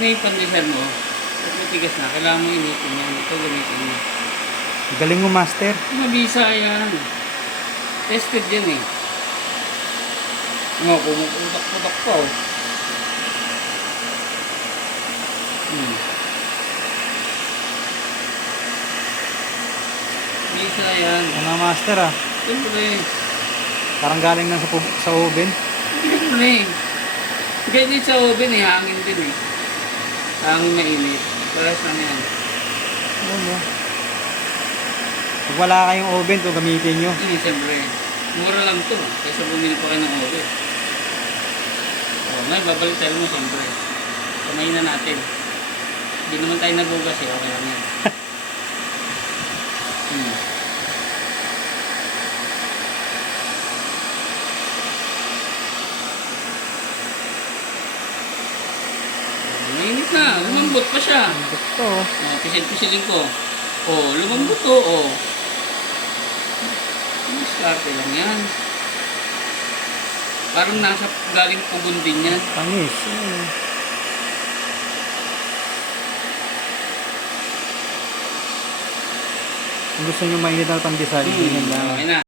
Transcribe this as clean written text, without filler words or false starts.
na yung pandesal mo. At matigas na. Kailangan mo initin yan. Ito gamitin mo. Galing mo, master. Mabisa yan. Tested yan eh. Nga, pumuputak-putak pa oh. Bisa yan. Ano, master ah. Siyempre. Parang galing na sa oven. Siyempre. Ganyan sa oven eh. Hangin din eh. Hangin mainit. Paras lang yan. Ano mo? Pag wala kayong oven, to gamitin nyo. Siyempre. Mura lang to. Kaysa bumili pa kayo ng oven. Ngayon, babalik tayo mo siyempre. Kamayin na natin. Hindi naman tayo nagugas eh. Okay lang yan. Mainit na. Lumambot pa siya. Ito. Pisil-pisilin ko. Lumambot to. Diskarte lang yan. Parang nasa galing pugon din yan. Panis. Kung gusto nyo mainit na pandesal, ganyan lang. Okay na.